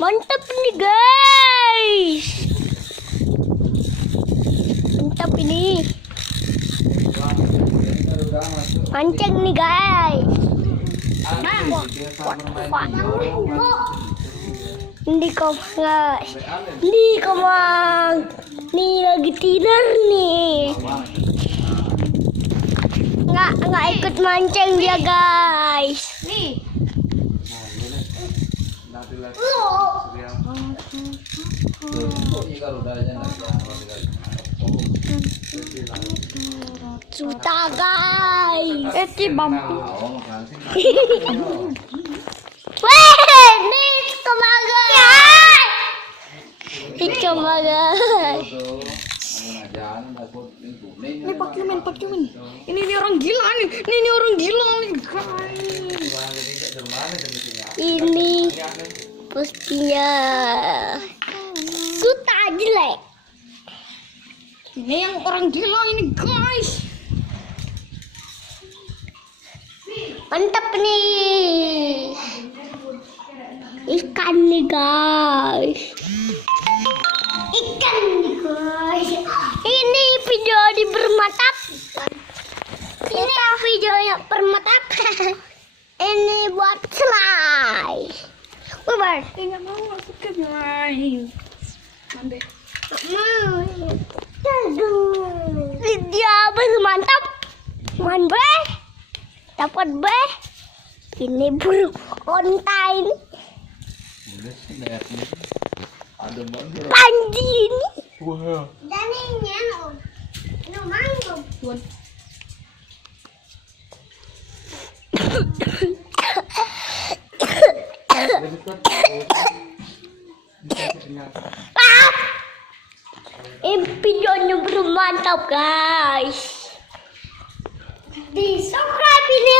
Mantap nih guys. Mantap ini. Mancing nih guys. Ini komang. Ini komang. Nih lagi tidur nih. Nggak ikut mancing dia guys. Nih. Suta guys. Bambu. Weh, nih kemaga. Kemaga. Ini Pak Yumin. Ini orang gila nih. Ini orang gila nih, guys. Ini pastinya Suta jelek. Ini yang orang gila ini, guys. Mantap nih. Ikan nih guys. Ikan nih guys. Ini video di bermatap. Ini videonya bermatap. Ini buat slide. Ubar. Nggak mau masuk ke guys. Mande. Mau. Video bermantap. Mantap. Dapat be. Ini burung onta ini. Panji ini. Wah. Dan ini no mango. Ini videonya bermantap guys. Di subscribe ini.